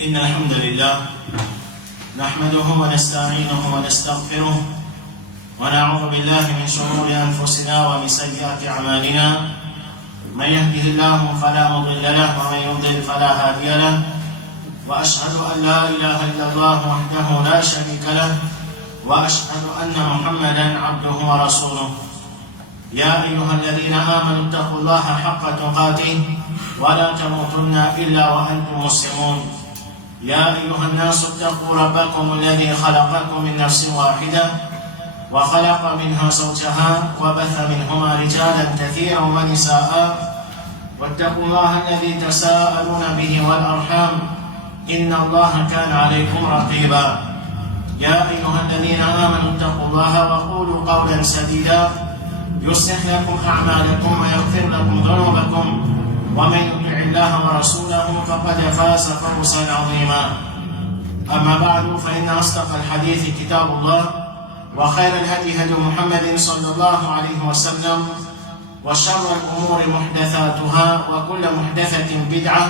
إن الحمد لله نحمده ونستعينه ونستغفره ونعوذ بالله من شرور أنفسنا ومن سيئات أعمالنا من يهده الله فلا مضل له ومن يضلل فلا هادي له وأشهد أن لا إله إلا الله وحده لا شريك له وأشهد أن محمدا عبده ورسوله يا أيها الذين آمنوا اتقوا الله حق تقاته ولا تموتن إلا وأنتم مسلمون يا أيها الناس اتقوا ربكم الذي خلقكم من نفس واحدة وخلق منها زوجها وبث منهما رجالا كثيرا ونساء واتقوا الله الذي تساءلون به والأرحام إن الله كان عليكم رقيبا يا أيها الذين آمنوا اتقوا الله وقولوا قولا سديدا يصلح لكم أعمالكم ويغفر لكم ذنوبكم ومن يطع الله ورسوله فقد فاز فوزا عظيما أما بعد فإن أصدق الحديث كتاب الله وخير الهدي هدي محمد صلى الله عليه وسلم وشر الأمور محدثاتها وكل محدثة بدعة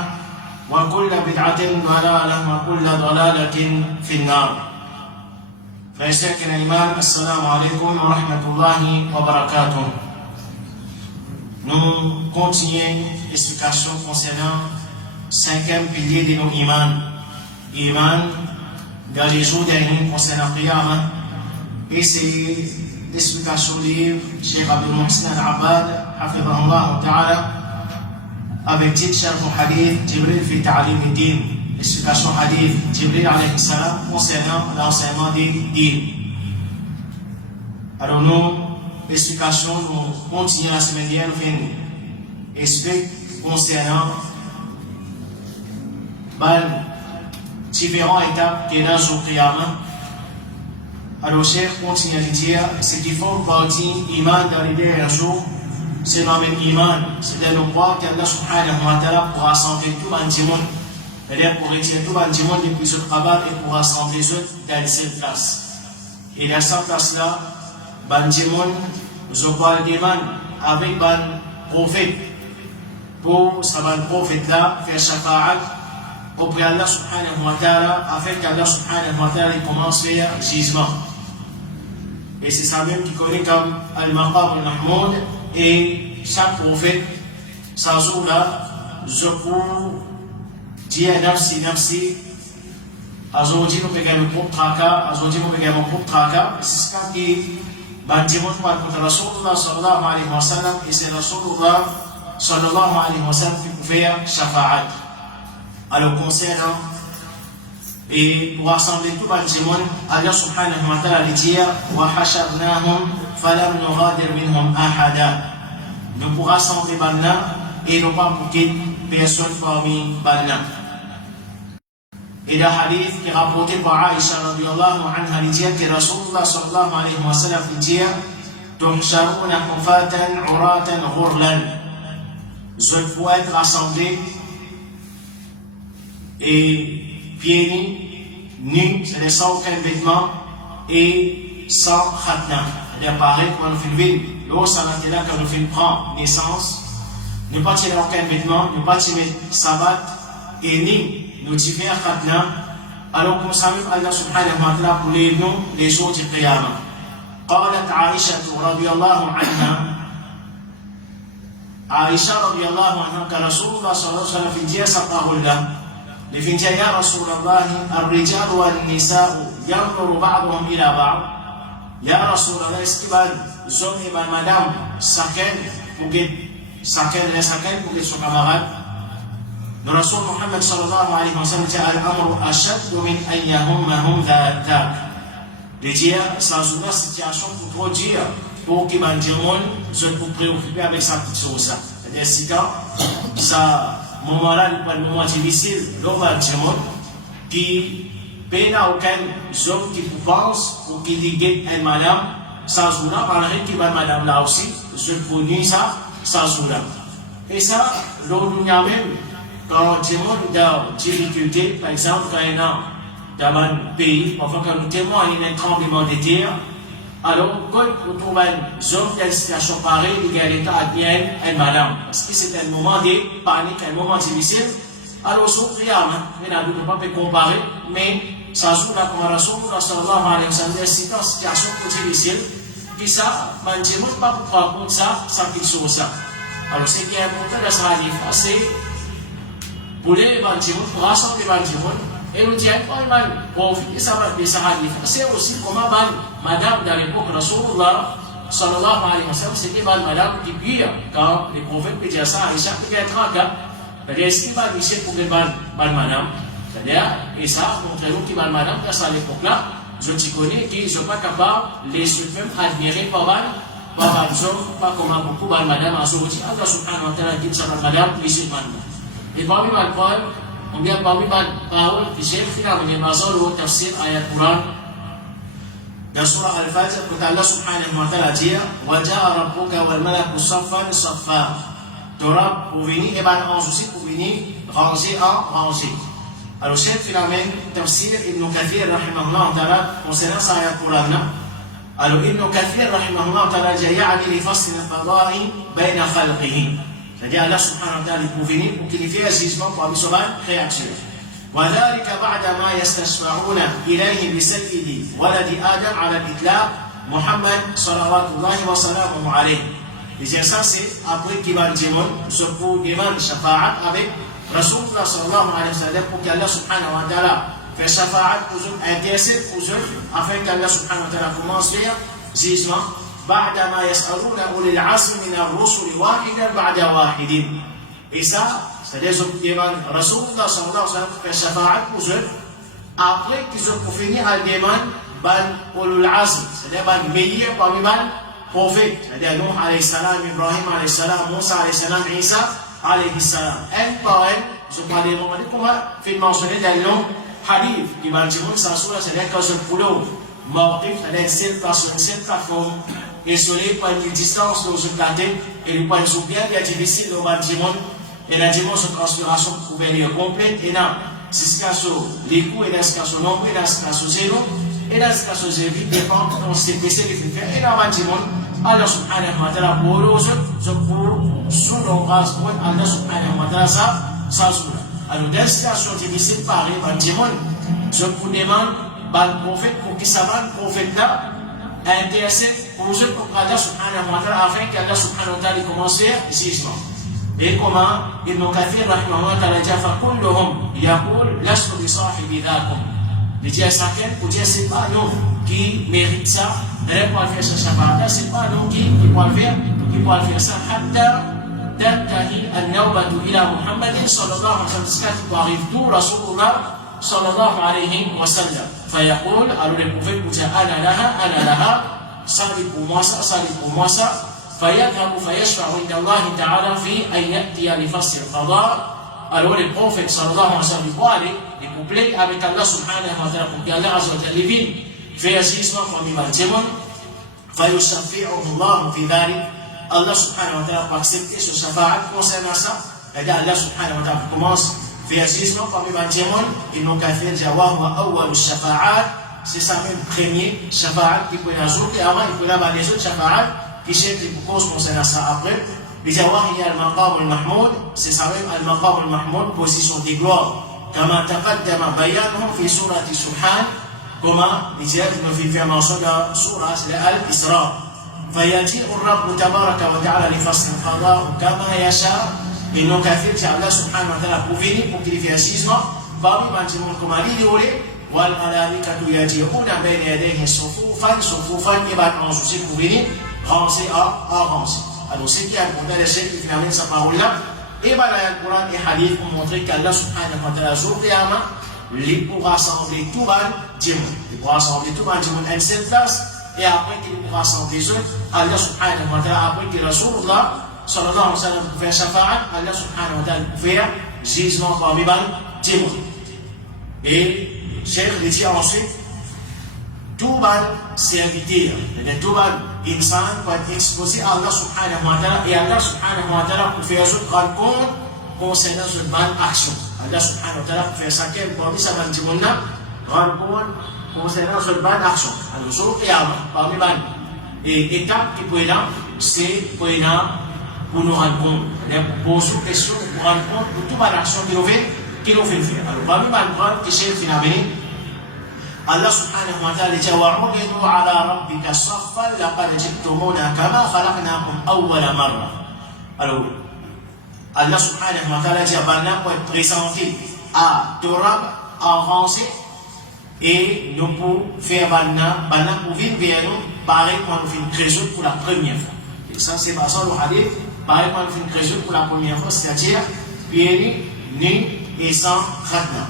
وكل بدعة ضلالة وكل ضلالة في النار. Frères et sœurs qui l'Iman, assalamu alaikum wa rahmatullahi wa barakatuh. Nous continuons l'explication concernant le cinquième pilier de nos iman. Iman, dans les jours derniers concernant Qiyamah. Et c'est l'explication du livre Cheikh Abdul Muhsin al-Abbad, hafidhahullah ta'ala, avec titre Sharh Hadith Jibril fi Ta'lim al-Din. L'explication hadith Jibril alayhi salam concernant l'enseignement des dînes. Alors nous, l'explication, nous continuons la semaine dernière, nous explique concernant différentes étapes qui sont dans le Qiyamah. Alors Cheikh continue à dire, ce qui font partie iman d'arriver un jour, c'est le même iman, c'est de nous croire qu'Allah subhanahu wa ta'ala pour rassembler tout le monde. C'est-à-dire pour retirer tout le monde depuis ce travail et pour rassembler les autres dans cette place. Et dans cette place-là, le monde, nous parlons des man avec le prophète. Pour ce prophète-là, faire shafa'at auprès d'Allah subhanahu wa ta'ala, afin qu'Allah subhanahu wa ta'ala commence à faire jugement. Et c'est ça même qui connaît comme Al-Maqam al-Mahmoud. Et chaque prophète, ça jour-là, je peux dire nafsi, aujourd'hui nous payons mon propre tracas, aujourd'hui nous payons mon propre tracas. C'est ce qui bâtiment par contre Rasulullah sallallahu alayhi wa sallam, et c'est Rasulullah sallallahu alayhi wa sallam qui peut faire shafa'at. Alors concernant et pour rassembler tout le monde, Allah subhanahu wa ta'ala dit wa hasharnahum falam nughadir minhum ahada. Nous pour rassembler Banna et non pas pour qu'il personne parmi Banna. Et le hadith qui est rapporté par Aïcha radiyallahu anha dit que Rasulullah sallallahu alayhi wa sallam dit tuhsharuna kufatan uratan ghurlan. Je dois être rassemblés et pieds nus, c'est-à-dire sans aucun vêtement et sans khatna. C'est-à-dire pareil quand on fait le vide, lorsqu'on est là quand on fait prend naissance, ne pas tirer aucun vêtement, ne pas tirer sabbat et ni nous tirer khatna, alors qu'on s'amuse Allah subhanahu wa ta'ala pour les noms les jours du Qiyamah. قالت عائشة رضي الله عنها عائشة رضي الله عنها كرسول الله صلى الله عليه وسلم في الجيش قال له لفنجا يا رسول الله الرجال والنساء ينظر بعضهم إلى بعض يا رسول الله اسكبان زومي من مدام سكن بوجد سكن لسكن بوجد سو camarade le Rasul Muhammad sallallahu alayhi wa sallam dit al-amru ashaddu min an yahummahum dhak. De dire, ça joue la situation pour trop dire, pour qu'il m'a dit, je peux préoccuper avec sa petite chose. C'est-à-dire, si quand, ça, moment-là, il pas le moment difficile, l'on va dire, qui peine à aucun homme qui pense, ou qui dit, un madame, ça joue là, par exemple, qui va madame là aussi, je peux dire ça joue là. Et ça, l'on nous a même, quand on dit, dans difficulté, par exemple, quand il y a dans un pays, enfin, quand nous témoignons d'un tremblement de terre, alors, quand on trouve un homme dans une situation pareille, il y a l'état à bien un madame. Parce que c'est un moment de panique, un moment difficile, Alors, sur Qiyamah, on ne peut pas comparer, mais ça joue la comparaison, sallallahu alayhi wa sallam, c'est une situation difficile, qui ça, ben, je ne peux pas prendre ça, sans qu'il soit ça. Alors, ce qui est important dans ce hadith, c'est pour les bandimons, pour rassembler les bandimons, et nous disons, quand il profite de ce hadith, c'est aussi comment madame dans l'époque Rasulullah, sallallahu alayhi wa sallam, c'était madame qui prie, quand les prophètes disaient ça, et chaque qui est tranquille, c'est-à-dire, ce qui va dire pour les madame, c'est-à-dire, et ça, montrez-nous qui madame, parce qu'à l'époque-là, je te connais, qui ne sont pas capables, les même admirer par pas comment beaucoup de madame a souvent dit, Allah subhanahu wa ta'ala dit ça madame, musulmane. Et parmi ma parole, on vient parmi ma parole, qui j'ai finalement les mazal ou tafsir ayat Quran. Dans surah Al-Fajr, quand Allah subhanahu wa ta'ala dit, وَجَاءَ رَبُّكَ وَالْمَلَكُ صَفًّا صَفًّا. Ton Rab pour venir, et ben ange aussi pour venir, ranger en ranger. Alors, chef finalement, tafsir Ibn Kathir, rahimahullah ta'ala, concernant ça ayat Quran. Alors, Ibn Kathir, rahimahullah ta'ala, يعني لفصل القضاء بين خلقه. C'est-à-dire, Allah subhanahu wa ta'ala pour venir, pour qu'il fasse un jugement pour la créature. وذلك بعدما يستشفعون إليه بسيد ولد آدم على الإطلاق محمد صلوات الله وسلامه عليه. Et ça, c'est après qu'il va dire, je vous demande shafa'at avec Rasulullah sallallahu alayhi wa sallam pour qu'Allah subhanahu wa ta'ala fait shafa'at pour eux, intercède pour eux, afin qu'Allah subhanahu wa ta'ala commence à faire jugement. بعدما يسألون أولي العزم من الرسل واحدا بعد واحد. Et ça, c'est-à-dire que Rasulullah sallallahu alayhi wa sallam fait shafa'at pour eux, après qu'ils ont fini à demander أولي العزم, c'est-à-dire le meilleur parmi les prophètes, c'est-à-dire Nuh alayhi salam, Ibrahim alayhi salam, Moussa alayhi salam, Isa alayhi salam. Un par un, je parle de moment, comment fait mentionner dans le long hadith, qui va dire que ça soit, c'est-à-dire que je poule mortif, c'est-à-dire cette personne, cette plateforme, et sur les points de distance de ce plateau, et les points sont bien difficiles au bâtiment, et la dimension de transpiration pouvait être complète, et là, c'est ce qu'il y a les coups, et là, ce qu'il y a nombre, et là, ce qu'il y a zéro, et là, ce qu'il y a zéro, dépend de ce que c'est les faire, et là, bâtiment, Allah subhanahu wa ta'ala, pour eux, je pour sous l'ombrage, pour Allah subhanahu wa ta'ala, ça, alors, dans une situation difficile, pareil, bâtiment, je vous demande, le prophète, pour qu'il s'avance, le prophète là, intercède pour eux, pour Allah subhanahu wa ta'ala, afin qu'Allah subhanahu wa ta'ala commence à jugement. Et comment Ibn Kathir rahimahullah ta'ala dit فَكُلُّهُمْ يَقُولْ لَسْتُ بِصَاحِبِ ذَاكُمْ. Il dit à chacun pour dire c'est pas nous qui mérite ça, de pouvoir faire ce shafa'a, c'est pas nous qui pourra faire ça. حتى تنتهي النوبة إلى محمد صلى الله عليه وسلم jusqu'à ce qu'arrive رسول الله صلى الله عليه وسلم فيقول alors le prophète pour dire أنا لها ça pour moi ça, ça pour moi ça. فيذهب فيشفع عند الله تعالى في أن يأتي لفصل القضاء. Alors le prophète sallallahu alayhi wa sallam il va aller et coupler avec Allah subhanahu wa ta'ala pour qu'Allah azza wa jalla vienne faire jugement parmi les témoins. فيشفعه الله في ذلك. Allah subhanahu wa ta'ala va accepter ce shafa'at concernant ça. Et Allah subhanahu wa ta'ala commence à faire jugement parmi les témoins. Ils n'ont qu'à faire jawab wa awwal shafa'at. C'est ça même premier shafa'at qui peut ajouter avant il peut avoir les autres shafa'at qui cherchent les causes concernant ça après. Les Jawah, il y a le maqam al-mahmoud, c'est ça même le maqam al-mahmoud, position de gloire. Kama taqaddama bayanuhum fi surati Subhan, comment les Jawah nous fait faire mention de la surah, c'est Al-Isra. فيأتي الرب تبارك وتعالى لفصل القضاء كما يشاء. Et non qu'à faire, Allah subhanahu wa ta'ala pour venir, pour qu'il fasse jugement, parmi les gens comme Ali Liolé, wal malaikatu yaji'una bayna yadayhi sufufan, et va en souci pour venir, ranger à ranger. Alors, c'est qui a important les chefs qui finalement sa parole-là. Et bien, le Coran et le Hadith ont montré qu'Allah subhanahu wa ta'ala, jour il pourra rassembler tout le monde. Il pourra rassembler tout le monde à une seule place. Et après qu'il pourra rassembler les autres, Allah subhanahu wa ta'ala, après que Rasulullah sallallahu alayhi wa sallam pour faire shafa'at, Allah subhanahu wa ta'ala pour faire jugement parmi les témoins. Et Cheikh le dit ensuite, tout le serviteur, tout le insan peut être exposé à Allah subhanahu wa ta'ala et Allah subhanahu wa ta'ala pour faire une rencontre concernant une bonne action. Allah subhanahu wa ta'ala pour faire ça, parmi sa bonne timonna, rencontre concernant une bonne action. Alors, sur le parmi les étapes qui peut être là, c'est pour nous rendre compte. Pour poser une question, pour rendre compte de toute bonne action qui nous fait, qui nous fait faire. Alors, parmi les preuves qui sont finalement, Allah subhanahu wa ta'ala dit وَعُرِضُوا عَلَى رَبِّكَ صَفًّا لَقَدْ جِئْتُمُونَا كَمَا خَلَقْنَاكُمْ أَوَّلَ مَرَّةٍ. Alors, Allah subhanahu wa ta'ala dit pour être présenté à Torah avancé et nous pour faire banna pour vivre vers nous, pareil quand nous faisons création pour la première fois. Et ça, c'est pas ça le hadith, pareil quand nous faisons création pour la première fois, c'est-à-dire, bien ni et sans khatna.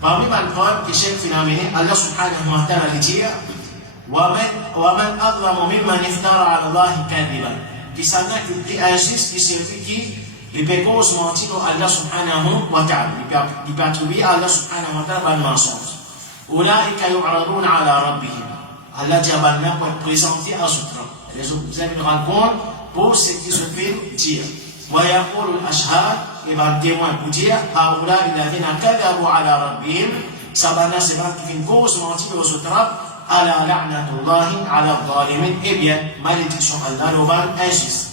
Parmi les preuves qui sont finalement, Allah subhanahu wa ta'ala dit وَمَنْ أَظْلَمُ مِمَّنِ افْتَرَى عَلَى اللَّهِ كَذِبًا. Qui s'en a qui est injuste, qui c'est lui qui il peut cause mentir à Allah subhanahu wa ta'ala. Il peut attribuer à Allah subhanahu wa ta'ala le mensonge. أُولَٰئِكَ يُعْرَضُونَ عَلَى رَبِّهِمْ. Allah dit à Banna pour être présenté à ce temps. Vous allez nous rendre compte pour ce qui se fait dire. وَيَقُولُ الْأَشْهَادُ. Et bien, témoin pour dire هَؤُلَاءِ الَّذِينَ كَذَبُوا عَلَى رَبِّهِمْ. Ça Banna c'est pas qui fait une cause mentir aux autres. على لعنة الله على الظالمين. Eh bien, malédiction Allah, le van injuste.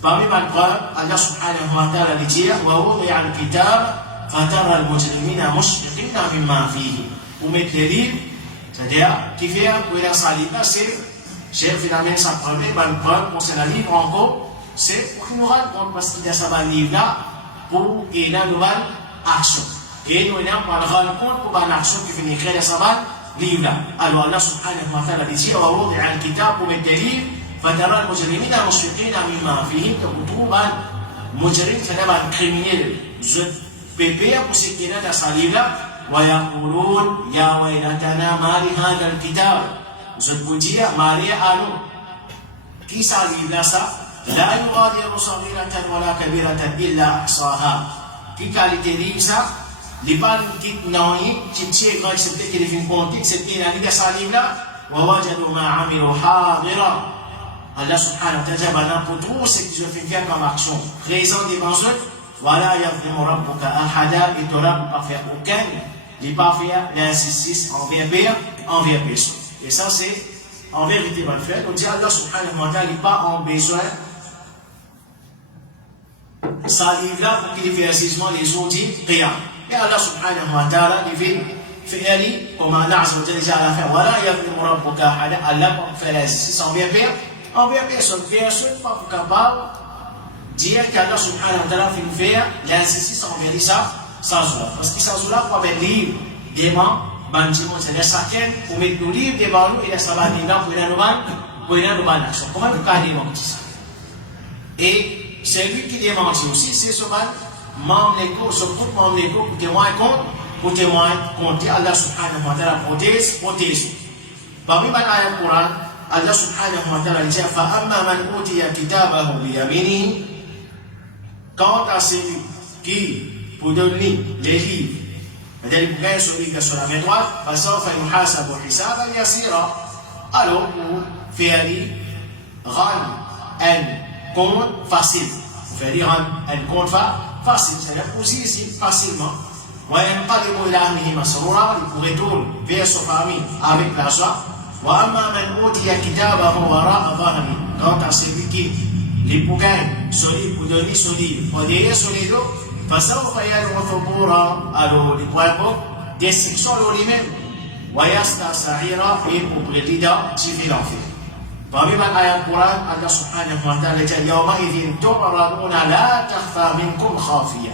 Parmi les preuves, Allah subhanahu wa ta'ala dit وَوُضِعَ الْكِتَابَ فَتَرَى الْمُجْرِمِينَ مُشْفِقِينَ مِمَّا فِيهِ. Pour mettre les livres, c'est-à-dire, qui fait que la salive, c'est, j'ai finalement sa preuve concernant le livre encore, c'est pour qu'il nous rende compte, parce qu'il y a ça dans le livre là, pour qu'il y ait une nouvelle action. Et nous allons rendre compte pour une action qui finit créer sa livre là. Alors Allah subhanahu wa ta'ala dit وَوُضِعَ الْكِتَابَ pour mettre les livres, فَتَرَى الْمُجْرِمِينَ مُشْفِقِينَ مِمَّا فِيهِ. Donc, on trouve un mujrim, c'est-à-dire un criminel, je pépé pour ce qui est dans sa livre là, وَيَقُولُونَ يَا وَيْلَتَنَا مَا لِهَذَا الْكِتَابِ. Je peux dire, Maria à nous. Qui ça livre là ça? لَا يُغَادِرُ صَغِيرَةً وَلَا كَبِيرَةً إِلَّا أَحْصَاهَا. Qui qualité livre ça? Les balles qui n'ont rien, qui tirent grand, excepté qu'il est une compte, excepté qu'il a dit ça livre là, وَوَجَدُوا مَا عَمِلُوا حَاضِرًا. Allah subhanahu wa ta'ala pour tout ce qu'ils ont fait faire comme action, présent devant eux, voilà, يَظْلِمُ رَبُّكَ أَحَدًا. Et Torah ne peut pas faire aucun, il ne peut pas faire l'injustice envers personne. Et ça, c'est en vérité mal fait. On dit Allah subhanahu wa ta'ala n'est pas en besoin. Ça arrive là pour qu'il fasse jugement les autres dit rien. Et Allah subhanahu wa ta'ala, il fait aller, comme Allah azza wa jalla dit à la fin, voilà, يَظْلِمُ رَبُّكَ أَحَدًا. Allah peut faire l'injustice envers personne. Personne n'est pas capable de dire qu'Allah subhanahu wa ta'ala fait faire l'injustice envers ça, sans joie. Parce que sans joie, pour mettre livre devant, c'est-à-dire chacun, pour mettre nos livres devant nous, et là, ça va venir pour une nouvelle action. Comment vous pouvez démentir ça? Et c'est lui qui démentit aussi, c'est ce membre d'écho, ce groupe membre d'écho, pour témoigner contre Allah subhanahu wa ta'ala protège. Parmi les ayats du Coran, Allah subhanahu wa ta'ala dit فَأَمَّا مَنْ أُوتِيَ كِتَابَهُ بِيَمِينِهِ. Quant à celui qui, pour donner les livres, c'est-à-dire pour gagner son livre sur la main droite, فَسَوْفَ يُحَاسَبُ حِسَابًا يَسِيرًا. Alors, pour faire rendre un compte facile. Pour faire un compte facile, c'est-à-dire pour ici facilement. وَيَنْقَلِبُ إِلَىٰ أَهْلِهِ مَسْرُورًا. Il pourrait tourner vers sa famille avec la joie. وَأَمَّا مَنْ أُوتِيَ كِتَابَهُ وَرَاءَ ظَهْرِهِ. Quant à celui qui, les pour gagner son livre, pour donner son livre, pour derrière son livre, فَسَوْفَ يَدْعُ ثُبُورًا. Alors, les points destruction lui-même. وَيَصْلَىٰ سَعِيرًا. Et pour prêter dans civil enfer. Parmi les ayats du Coran, Allah subhanahu wa ta'ala dit يَوْمَئِذٍ تُعْرَضُونَ لَا تَخْفَىٰ مِنكُمْ خَافِيَةٌ.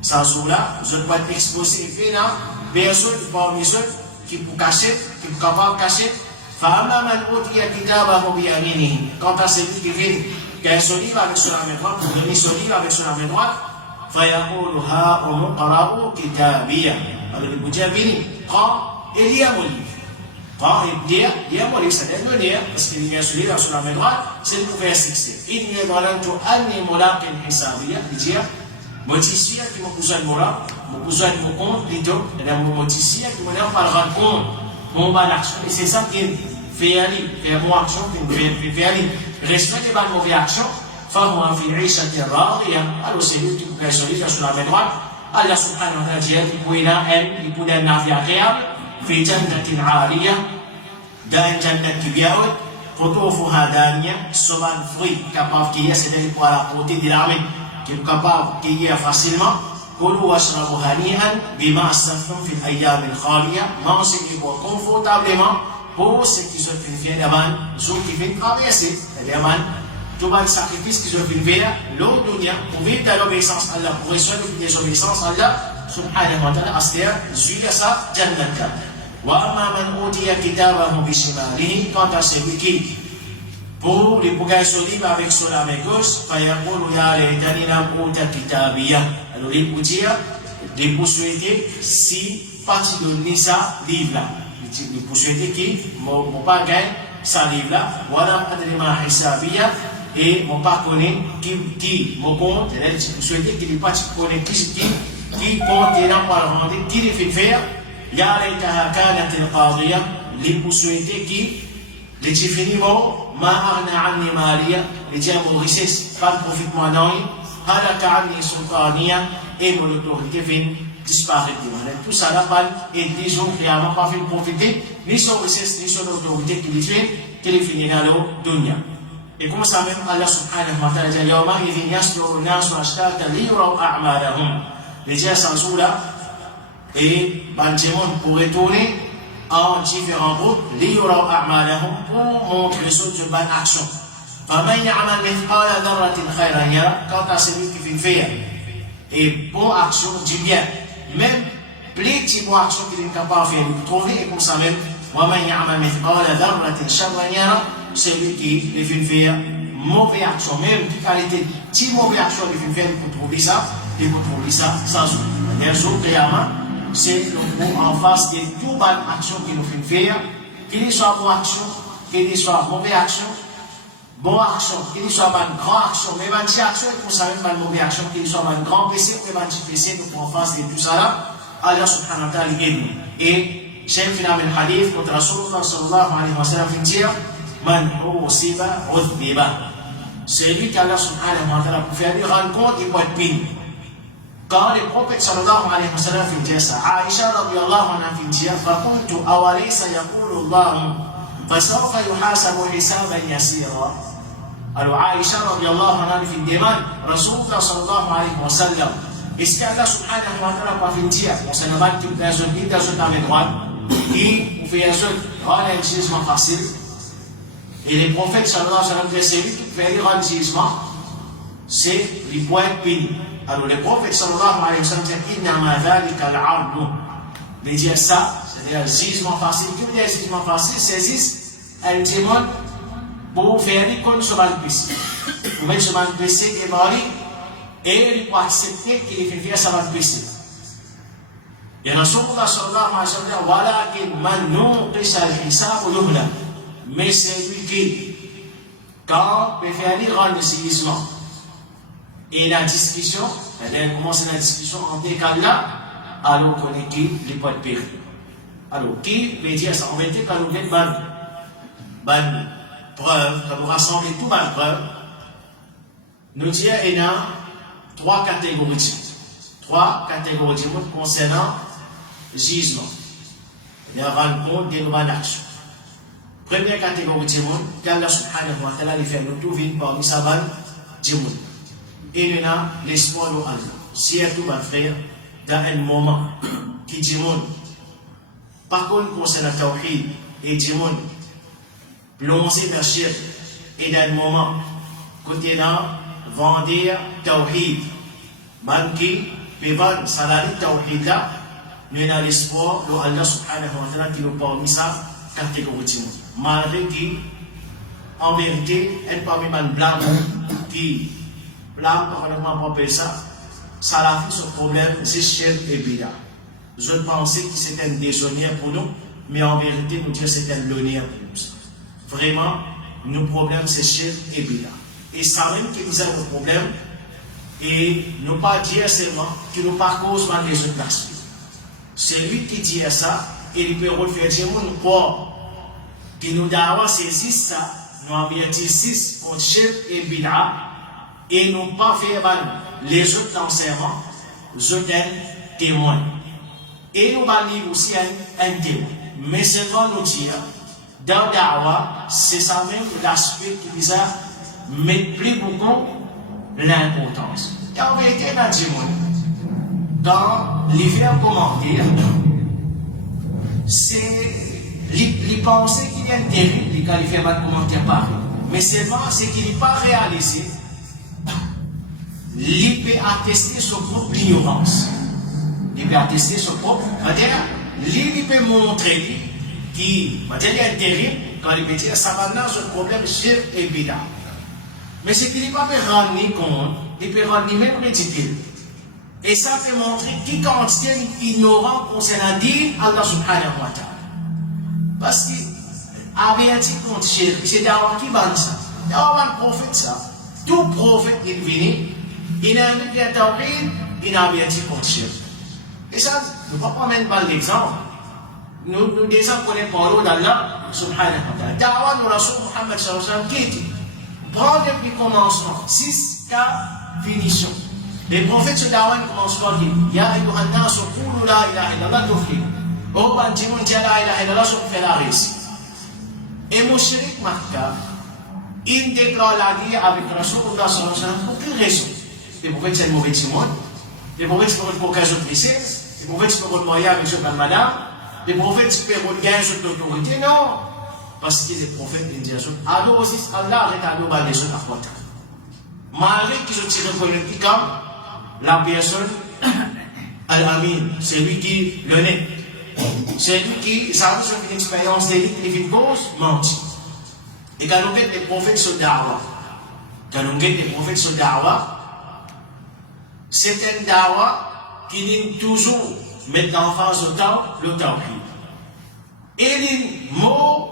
Sans jour-là, je dois être exposé vers personne parmi ceux qui pour cacher, qui pour capable cacher. فَأَمَّا مَنْ أُوتِيَ كِتَابَهُ بِيَمِينِهِ. Quant à celui qui vient, qui a son livre avec son main droite, pour donner son livre avec son main droite, فَيَقُولُ هَاؤُمُ اقْرَءُوا كِتَابِيَهْ. Alors il vous dit, venez, prends et lis mon livre. Prends et lis mon livre, ça donne le lire, parce qu'il y a son livre avec son main droite, c'est pour faire succès. إِنِّي ظَنَنْتُ أَنِّي مُلَاقٍ حِسَابِيَهْ. Il dit, moi, je suis qui m'a besoin de moi, mon besoin de mon compte, plutôt, et là, moi, je suis qui m'a parlera de compte, mon bon action, et c'est ça qui fait aller, faire mon action, qui fait aller, respecter ma mauvaise action, faire mon affaire, alors c'est lui qui peut faire son livre sur la main droite, Allah subhanahu wa ta'ala dit, il peut être un affaire agréable, fait jannatin aliyah, dans une jannat qui vient haute, qutufuha daniya, souvent fruit capable qui est, c'est-à-dire pour la portée de l'armée, qui est capable de cueillir facilement, كلوا واشربوا هنيئا بما أسلفتم في الأيام الخالية. Mangez et boivez confortablement pour ce qui se fait d'avant, ceux qui viennent traverser, d'avant, tout le sacrifice qui se fait l'autre dunya, pour vivre dans l'obéissance à Allah, pour recevoir des obéissances à Allah, subhanahu wa ta'ala, c'est-à-dire, juger ça, jannata. وأما من أوتي كتابه بشماله, quant à celui qui, pour les bougailles solides avec sur la main gauche, فيقول يا ليتني لم أوت كتابيه. Alors les bougies, les poursuités, si partie de Nisa livre là, les poursuités qui m'ont pas gagné ça livre là, voilà adrima hisabiya, et m'ont pas connu qui m'ont compte, les poursuités qui les parties connaît qui compte et n'a pas rendu, qui les fait faire. يا ليتها كانت القاضية, les poursuités qui les définiment ما أغنى عني مالية, les gens mon richesse pas de profit moi non, هلك عني سلطانية, et mon autorité vient disparaître. Tout ça là pas et des gens qui n'ont pas fait profiter ni son richesse ni son autorité qui les fait qui les finit dans le dunya. Et comme ça même Allah subhanahu wa ta'ala dit يوم إذ يصدر الناس أشتاتا ليروا أعمالهم, les gens sans là et Banjemon pour retourner en différents groupes, ليروا أعمالهم, pour montrer ceux de bonne action. فمن يعمل مثقال ذرة خيرا يره, quant à celui qui fait faire et bonne action du bien, même petit bonne action qu'il est capable de faire, vous trouvez, et comme ça même, ومن يعمل مثقال ذرة شرا يره, celui qui fait faire mauvaise action, même de qualité, si mauvaise action il fait faire, vous trouvez ça, et vous trouvez ça sans doute. Un jour, c'est le en face de toute bonne action qu'il nous fait faire, qu'il soit bonne action, qu'il soit mauvaise action, bonne action, qu'il soit bonne grande action, mais bonne action, et pour ça même bonne mauvaise action, qu'il soit bonne grand péché, mais bonne petit péché, nous en face de tout ça là, Allah subhanahu wa ta'ala aide nous. Et Cheikh Fina bin Hadith, contre Rasulullah sallallahu alayhi wa sallam, dit Man usiba udhiba. C'est lui qu'Allah subhanahu wa ta'ala pour faire lui rendre compte et pour être puni. Quand le prophète sallallahu alayhi wa sallam fait dire ça, Aïcha radiyallahu anha fait dire, فَقُلْتُ أَوَلَيْسَ يَقُولُ اللَّهُ فَسَوْفَ يُحَاسَبُ حِسَابًا يَسِيرًا. Alors Aïcha radiyallahu anha fait demande, Rasulullah sallallahu alayhi wa sallam, est-ce qu'Allah subhanahu wa ta'ala pas fait dire, on s'en va tout dans une vie, dans une armée droite, et vous faites un seul, rendre un jugement facile, et les prophètes sallallahu alayhi wa sallam, c'est lui qui fait rendre un jugement, c'est les poètes puni. Alors le prophète sallallahu alayhi wa sallam dit innama dhalika al-'adlu. Il dit ça, c'est-à-dire le jugement facile. Qui veut dire jugement facile? Saisissent un démon pour faire des comptes sur le péché. Pour mettre sur le péché et mari, et il peut accepter qu'il fait faire sur le péché. Et Rasulullah sallallahu alayhi wa sallam dit walakin man nuqisa al-hisab yuhla. Mais c'est lui qui, quand il peut faire des grands jugement, et la discussion, elle commence la discussion entre les cas là, alors qu'on est qui les points de péril. Alors, qui veut dire ça? On va dire quand nous avons bonne preuve, quand nous rassemblons tout bonne preuve, nous disons qu'il y a trois catégories. Trois catégories concernant le jugement. Il y a rendre compte des nouvelles actions. Première catégorie de monde, qu'Allah subhanahu wa ta'ala les fait nous trouver parmi sa vanne du monde. Et il y a l'espoir de Allah. Si tout va frère, dans un moment qui dit monde, par contre, concernant le tawhid, et dit monde, plongé dans le shirk, et dans un moment, côté là, vendre tawhid, man qui peut vendre salari tawhid là, nous avons l'espoir de Allah subhanahu wa ta'ala qui nous parmi sa catégorie de monde. Malgré qui, en vérité, elle parmi les blancs qui blâme parlement pour appeler ça, ça a fait ce problème, c'est shirk et bida. Je pensais que c'était un déshonneur pour nous, mais en vérité, nous disons que c'est un honneur pour nous. Vraiment, nos problèmes, c'est shirk et bida. Et ça même qui nous a le problème, et ne pas dire seulement que nous pas cause dans les autres nations. C'est lui qui dit ça, et il peut refaire dire, nous croyons que nous devons saisir ça, nous avertissons contre shirk et bida, et nous pas faire les autres enseignements, je donne témoin. Et nous allons lire aussi un témoin. Mais seulement nous dire, dans Dawa, c'est ça même l'aspect qui nous a mis plus beaucoup l'importance. Et en vérité, dans le témoin, dans les faire commentaires, c'est les pensées qui viennent terribles, les quand il fait mal commentaire pareil. Mais seulement, c'est qu'il n'est pas réalisé. Il peut attester son propre ignorance. Il peut attester son propre. Il peut montrer qu'il est terrible quand il peut dire ça va dans ce problème sur et bida. Mais c'est qu'il n'est pas rendre compte, il peut rendre même ridicule. Et ça peut montrer qui contient ignorant concernant Allah subhanahu wa ta'ala. Parce qu'il avait un petit compte chez c'est d'avoir qui banne ça. D'avoir un prophète ça. Tout prophète est venu, il a un bien tawhid, il a un petit compte chez. Et ça, nous ne pouvons pas même pas l'exemple. Nous déjà connaissons parole d'Allah subhanahu wa ta'ala. Da'wa nous Rasul Muhammad sallallahu alayhi wa sallam qui dit, prends depuis le commencement, 6 cas finition. Les prophètes se da'wa commencent par dire, Ya ayyuhan nas qulu la ilaha illallah tuflihu. Oh, ben, tu me dis la ilaha illallah, je fais la réussite. Et Mushrik Makkah, il déclare la guerre avec Rasulullah sallallahu alayhi wa sallam pour quelle raison? Les prophètes, c'est le mauvais timon. Les prophètes, c'est pour une occasion de princesse. Les prophètes, c'est pour une moyen avec une madame. Les prophètes, c'est pour une gain sur l'autorité. Non. Parce que les prophètes, ils disent, alors aussi, Allah arrête à nous baler sur la porte. Malgré qu'ils ont tiré pour le petit camp, la personne, Al-Amin, c'est lui qui le naît. C'est lui qui, ça a une expérience d'élite, il fait une cause, menti. Et quand on guette les prophètes sur Da'wa, c'est un Da'wa qui dit toujours mettre en face au temps le tawhid. Et les mots,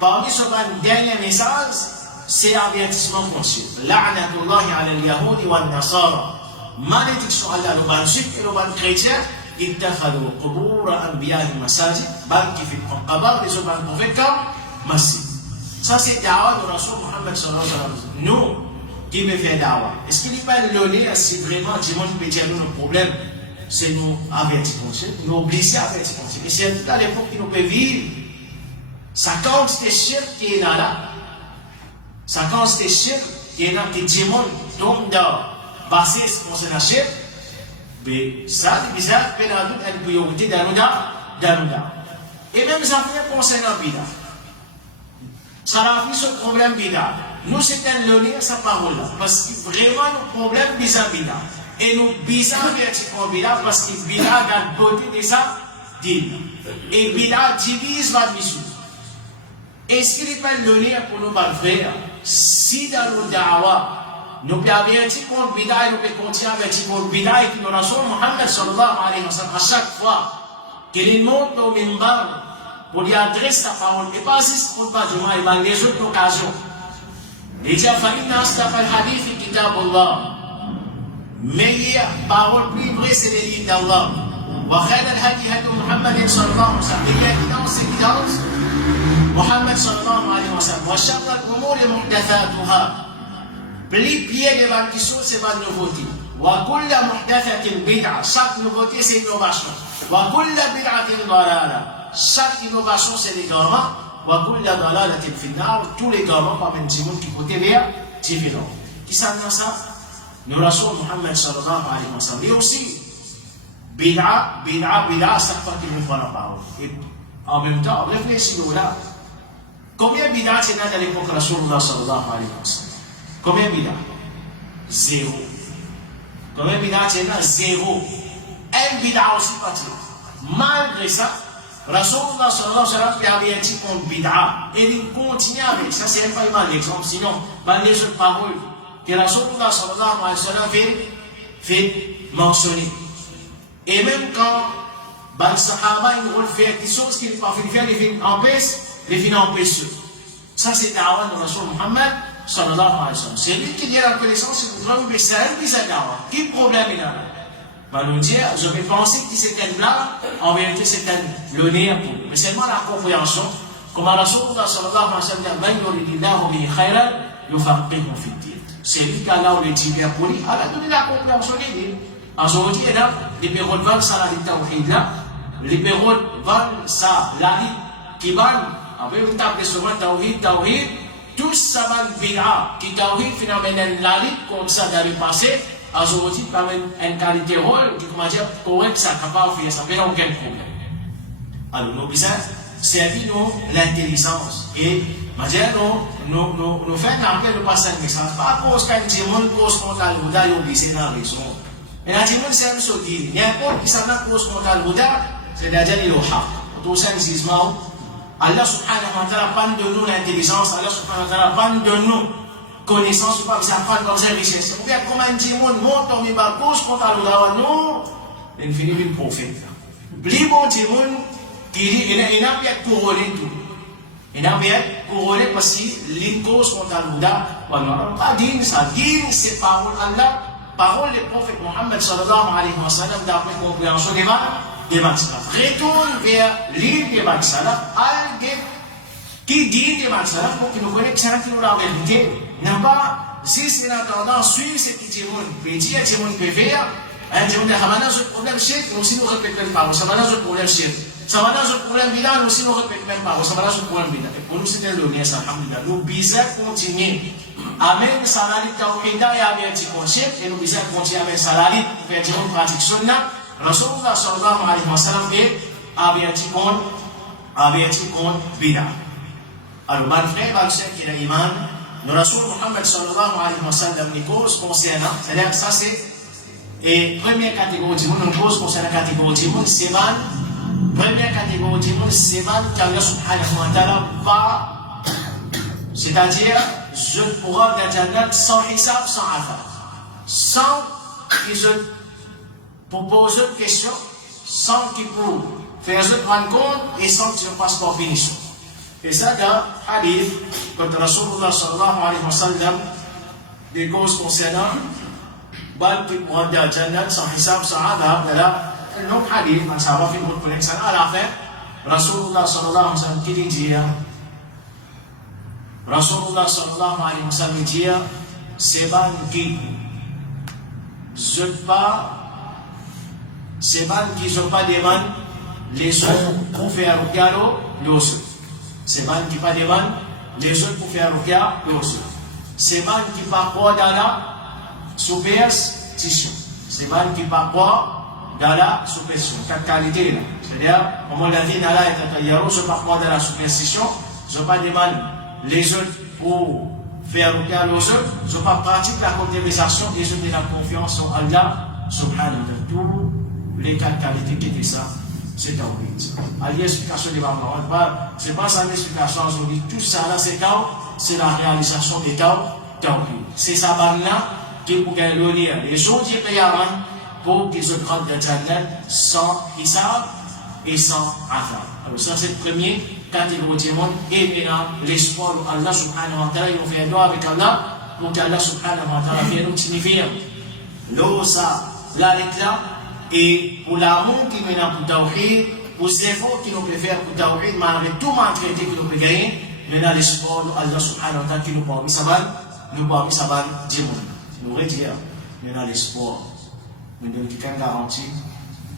parmi ce dernier message, c'est avertissement conscient. La'natullahi ala al-Yahudi wa al-Nasara. Malédiction Allah, le ban suite et le ban chrétien. اتخذوا قبور أنبياء المساجد بل كيف القبر les autres prophètes comme masjid. Ça c'est da'wa de Rasul Muhammad sallallahu alayhi wa sallam. Nous qui me fait da'wa. Est-ce qu'il n'est pas l'honneur si vraiment Dieu peut dire nous le problème, c'est nous avertir, nous obliger à avertir. Et c'est à l'époque qui nous peut vivre. Ça quantité shirk qui est là. Ça quantité shirk qui est là, que Dieu tombe dans basé sur la shirk. Mais ça, c'est bizarre, mais la doute, elle peut y ôter d'Anouda. Et même ça fait concernant Bida. Ça a fait ce problème Bida. Nous, c'est un lien, sa parole là. Parce que vraiment, le problème Bida. Et nous, Bida, vertical Bida, parce que Bida a doté de ça, dit. Et Bida divise la mission. Est-ce qu'il n'est pas le lien pour nous, frères? Si dans le da'wa, nous pouvons avertir contre Bida et nous pouvons continuer à avertir contre Bida et que nous Rasul Muhammad sallallahu alayhi wa sallam, à chaque fois qu'il monte au minbar pour lui adresser sa parole, et pas juste pour pas du mal, et dans les autres occasions. Il dit, Fa'inna astaqal hadith fi kitabullah. Meilleure parole plus vraie, c'est les livres d'Allah. Wa khayr al-hadi hadi Muhammad sallallahu alayhi wa sallam. Il y a évidence, évidence. Muhammad sallallahu alayhi wa sallam. Wa sharra al-umur muhdathatuha. Plus pied de la question, c'est pas de nouveauté. Wa kulla muhdathatin bid'a. Chaque nouveauté, c'est innovation. Wa kulla bid'atin dalala. Chaque innovation, c'est l'égarement. Wa kulla dalalatin finnar. Tous les égarements, par même Timon qui côté vers différent. Qui s'appelle ça? Nous Rasul Muhammad sallallahu alayhi wa sallam. Et aussi, bid'a, chaque fois qu'il nous prend la parole. Et en même temps, réfléchissez-nous là. Combien bid'a c'est là à l'époque Rasulullah sallallahu alayhi wa sallam? Combien bida? 0. Combien bida c'est là? 0. Un bida aussi pas tiré. Malgré ça, Rasulullah sallallahu alayhi wa sallam avait un petit contre bida. Et il continue avec ça. C'est pas mal l'exemple. Sinon, dans les autres paroles que Rasulullah sallallahu alayhi wa sallam fait mentionner. Et même quand les Sahaba ils veulent faire des choses qu'ils ne peuvent pas faire, les fins empêchent. Ça c'est da'wa de Rasul Muhammad sallallahu alayhi wa sallam. C'est lui qui dit la connaissance, c'est pour vous, mais c'est elle qui s'est da'wa. Quel problème il a là? Va nous dire, je vais penser que c'est une blague, en vérité c'est un l'honneur pour nous. Mais seulement la compréhension, comme Rasulullah sallallahu alayhi wa sallam dit, man yuridillahu bihi khayran, yufaqihu fi ddin. C'est lui qui a là où les tibia pour lui, elle a donné la compréhension de lui. Aujourd'hui, les pérodes vendent ça la tawhid là, les pérodes vendent ça la qui vendent, avec une table souvent tawhid, tout ça va bid'a, qui tawhid finalement la lit comme ça dans le passé, aujourd'hui, par une qualité rôle qui, comment dire, correcte, ça capable de faire ça, mais aucun problème. Alors, nous besoin servir l'intelligence et, nous faisons un appel de passer un message, pas à cause qu'il y a des gens cause contre la Bouddha, ils ont baissé dans la raison. Mais la Jimon, c'est un chose qui, n'importe qui s'en a cause contre la Bouddha, c'est-à-dire il est au haq. Tout ça, c'est Allah subhanahu wa ta'ala parle de nous l'intelligence, Allah subhanahu wa ta'ala parle de nous connaissance, pas besoin d'apprendre comme ça richesse. Vous voyez comment un Jimon monte en bas cause contre la Bouddha, non, il finit le prophète. Les bons Jimon, il n'a pas couronné tout. Il n'a pas couronné parce qu'il cause contre la Bouddha. On n'a pas dit ça. Dit c'est parole Allah, parole du prophète Mohammed sallallahu alayhi wa sallam d'après compréhension des Mansala. Retourne vers l'île des Mansala, qui dit des Mansala pour qu'il nous connaisse ça qui nous l'a vérité. N'a pas, si c'est la tendance, suivre ce qui dit mon petit, dit mon pévé, un dit mon hamana, ce problème chef, nous aussi nous répétons pas, ça va dans ce problème chef. Ça va dans ce problème bilan, nous aussi nous répétons même pas, ça va dans ce problème bilan. Et pour nous, c'était le lien, ça, alhamdulillah. Nous bisons continuer. Amen, salari tawhida et averti concept, et nous bisons continuer avec salari, faire une pratique sunna. Rasulullah sallallahu alayhi wa sallam et averti contre bida. Alors, mon frère, mon frère qui est l'imam, le Rasul Muhammad sallallahu alayhi wa sallam, les causes concernant, c'est-à-dire ça c'est, et première catégorie du monde, une cause concernant la catégorie du monde, c'est mal. Première catégorie du monde, c'est mal qu'Allah subhanahu wa ta'ala va, c'est-à-dire, je pourrai dans la Jannat sans hisab, sans affaire. Sans qu'ils se posent de questions, sans qu'ils pour faire se rendre compte et sans qu'ils ne passent par finition. Et ça, dans hadith, quand Rasulullah sallallahu alayhi wa sallam, des causes concernant, bal qui pourra dans la Jannat sans hisab, sans affaire, là, le nom hadith, man sahaba fi beaucoup de à la fin, Rasulullah sallallahu alayhi wa sallam qui dit, Rasulullah sallallahu alayhi wa sallam dit, c'est ban qui je pas, c'est ban qui je pas demande les autres pour faire le cadeau, l'os. C'est ban qui pas demande les autres pour faire le cadeau, l'os. C'est ban qui pas quoi dans la superstition. C'est ban qui pas quoi dans la superstition. Quatre qualités là. C'est-à-dire, comme on l'a dit dans la Yaro, je ne pas croire dans la superstition, je ne pas demander les autres pour faire le cas aux autres, je ne pas pratiquer la contemplation des autres de la confiance en Allah, subhanahu wa ta'ala. Tous les quatre qualités qui disent ça, c'est tawhid. À l'explication des mamans, ce n'est pas ça l'explication aujourd'hui. Tout ça là, c'est la réalisation des tawhid. C'est ça là qui pour gagner le lien. Les jours du Qiyamah, pour qu'ils se rendent dans Jannat sans hisab et sans affaire. Alors ça c'est le premier catégorie du monde et maintenant l'espoir de Allah subhanahu wa ta'ala, ils ont fait un doigt avec Allah pour qu'Allah subhanahu wa ta'ala vienne nous signifier l'eau ça, l'arrête là et pour l'amour qui mène pour Tawhid, pour les efforts qui nous peut faire pour Tawhid, malgré tout maltraité que nous peut gagner, maintenant l'espoir de Allah subhanahu wa ta'ala qui nous parmi ça du monde. Nous redire maintenant l'espoir. Nous donnons quelqu'un garantie,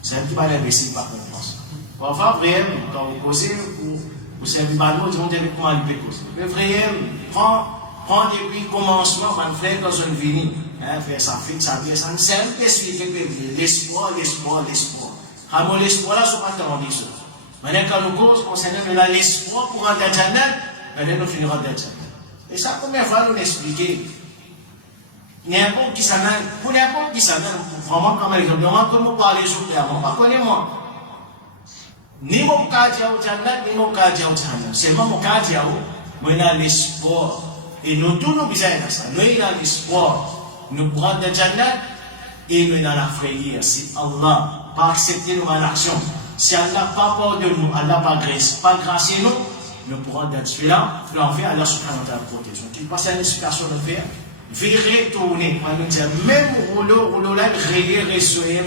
c'est un qui va l'investir par confiance. Parfois, vraiment, quand vous posez, vous savez pas nous, vous devez comment lui causer. Le frère, prends depuis le commencement, mon frère, quand on vient, faire sa fête, sa vie, ça c'est un peu expliqué, l'espoir. Ramon, l'espoir là, c'est pas tant dit ça. Maintenant, quand nous cause concernant l'espoir pour rentrer à Jannat, maintenant, nous finirons dans Jannat. Et ça, combien de fois nous l'expliquer? N'importe qui s'en a, pour n'importe qui s'en a, vraiment comme exemple, comment parler sur clairement, pas connais-moi. Ni mon cas au Jannat, ni mon cas au Jannat. C'est mon cas où on a l'espoir. Et nous tous nous besoin de ça. Nous avons l'espoir. Nous prenons le Jannat et nous avons la frayeur. Si Allah pas accepté nous en action, si Allah pas peur de nous, Allah pas grâce nous, nous pourrons dans celui-là, nous en faire Allah subhanahu wa ta'ala protection. Qu'il passe à l'explication de faire. Virer, tourner, on nous dit, même rouleau là, rayer, soyem,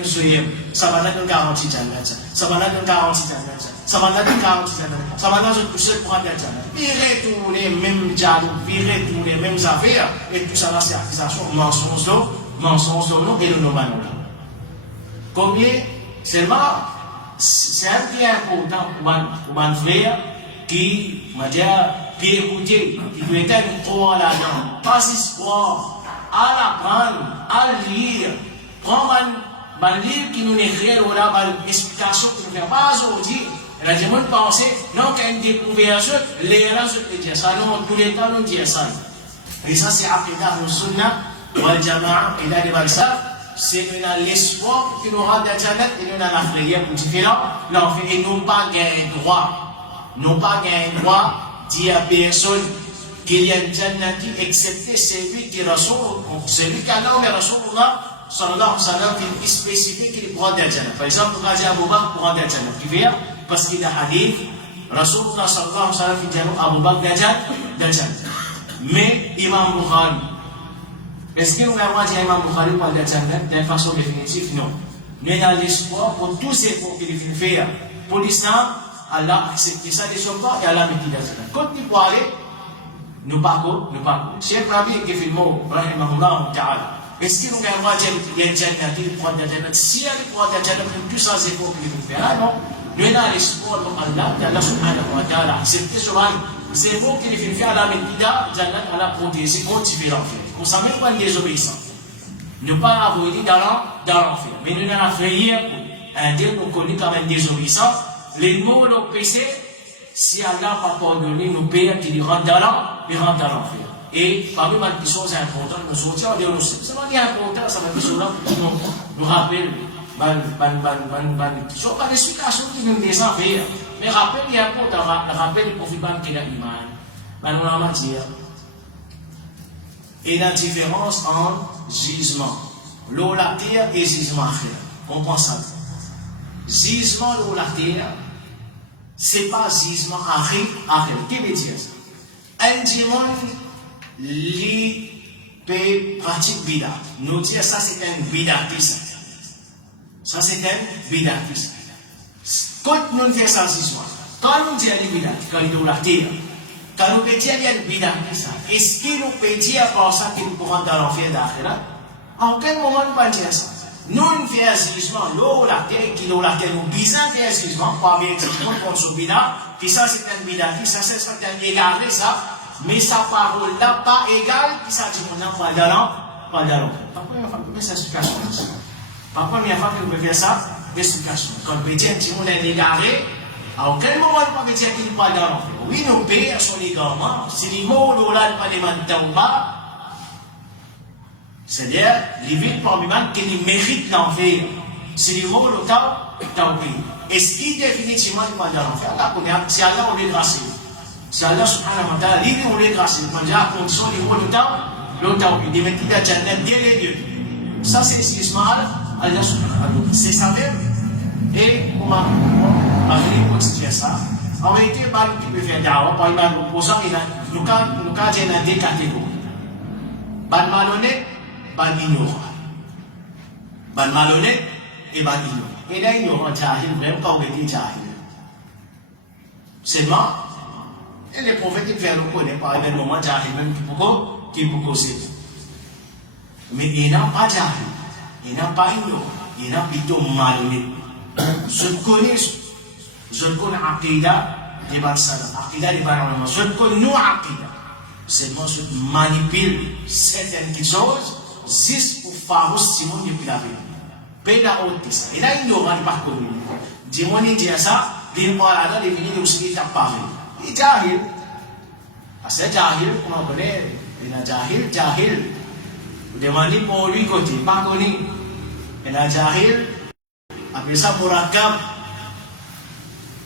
ça va dans une garantie Jannat, ça va dans une garantie Jannat, ça va dans une garantie Jannat, ça va dans une poussée pour un Jannat. Virer, tourner, même dialogue, virer, tourner, même affaires, et tout ça là, c'est accusation, mensonge de nous et de nos manons. Combien, seulement, c'est un bien important pour un frère qui m'a dit, puis écoutez, qui doit être trop là-dedans, pas espoir, à l'apprendre, à lire, prendre un livre qui nous écrit, ou là, une explication qui nous fait pas aujourd'hui. Il a dit, moi, penser, non, quand il découvre un jeu, les races de dire ça, non, tous les temps, on dit ça. Et ça, c'est Aqidah al-Sunnah, wal Jama'a, et là, les balsas, c'est l'espoir qui nous rend dans la Jannat, et nous, dans la prière, pour différents, non, et nous pas gagné droit. Nous pas gagné droit, dire à personne qu'il y a une Jannati, excepté celui qui Rasoul, celui qui a nommé Rasulullah, sallallahu alayhi wa sallam, qui est spécifique, qui est pour rentrer à Jannat. Par exemple, le Ghazi Abu Bakr pour rentrer à Jannat. Qui fait, parce qu'il a hadith, Rasulullah sallallahu alayhi wa sallam, qui dit Abu Bakr à Jannat. Mais Imam Bukhari, est-ce que nous avons dit Imam Bukhari pour aller à Jannat d'une façon définitive? Non. Nous avons l'espoir pour tous ces efforts qu'il a fait pour l'islam, Allah accepte ça des pas et Allah met à Jannat. Quand il faut aller, nous partons. Cheikh Rabi qui fait le mot, rahimahullah ta'ala. Est-ce que nous avons dit qu'il y a une Jannat pour aller à Jannat? Si elle est pour aller à Jannat, tous ces efforts qu'il a fait, non. Nous avons l'espoir pour Allah, Allah subhanahu wa ta'ala accepte cela. C'est vous qui les faites faire la méthode, Jannat à la protéger contre différents faits. On ne s'en met pas de désobéissance. Ne pas avoir dit dans l'enfer. Mais nous avons fait un Dieu nous connaît comme un désobéissant. Les mots, nos péchés, si Allah n'a pas pardonné, nous payons qui les rentrent dans l'enfer. Et parmi les choses importantes, nous soutiens, ça va dire important, ça va dire cela, nous rappelle, ce ne sont pas des explications qui nous descendent faire. Mais rappel, il y a un rappel, il profite pas de l'iman. Nous allons dire, et la différence entre gisement, l'eau, la terre et gisement. On pense à ça. Gisement, l'eau, la terre, ce n'est pas gisement arrêt. Qu'est-ce que veut dire ça? Un diamant, il peut pratiquer bida. Nous disons ça, c'est un bidatisme. Ça, c'est un bidatisme. Quand nous faisons ça, quand nous disons les bidat, quand nous disons la terre, quand nous disons les bidat, est-ce que nous pouvons dire par ça que nous pourrons dans l'enfer d'Akhira? En quel moment nous pouvons dire ça? Nous faisons jugement, l'eau, la terre, qui nous la terre, nous disons un jugement, pour avoir exactement contre ce bidat, puis ça c'est un bidat, ça c'est un égaré, ça, mais sa parole là, pas égale, puis ça dit qu'on n'a pas d'allant. Pas la première fois que nous faisons cette explication. La première fois que nous faisons ça, l'explication. Quand nous disons que nous sommes égarés, à aucun moment nous ne pouvons dire qu'il n'est pas dans l'enfer. Oui, nous payons son égarement. Si les mots ne pas les mandats bas, c'est-à-dire les vides parmi eux qui méritent l'enfer. Si les mots ne pas payé. Est-ce qu'il définitivement n'est pas dans l'enfer? Si Allah on est grâce. Si Allah subhanahu wa ta'ala, lui on est grâce. Quand j'ai la condition, les mots ne pas payé. Des métiers de Jannat, dès les dieux. Ça c'est ce qui se marre. Allah subhanahu wa ta'ala. C'est ça même. Et comment on continue ça. En réalité, qui peut faire d'argent, par exemple, l'opposant, nous avons deux catégories. Ban malhonnête, ban ignorant. Ban malhonnête et ban ignorant. Et là, ignorant, jahil, même pas on dit jahil. Seulement, et les prophètes, ils font le connaître par un moment jahil, même qui peut causer. Mais il n'a pas jahil, il n'a pas ignorant, il n'a plutôt malhonnête. Je connais Aqidah des Balsalam, Aqidah des Balsalam. Je connais nous Aqidah. Seulement, je manipule certaines choses juste pour faire aussi mon depuis la vie. Paye la haute de ça. Et là, il n'aura pas connu. Dis-moi, il dit ça, il m'a là, il est venu aussi, il t'a parlé. Il est jahil. C'est jahil, comment on connaît? Il est jahil. Vous demandez pour lui côté, pas connu. Il est jahil. Après ça, pour la gamme,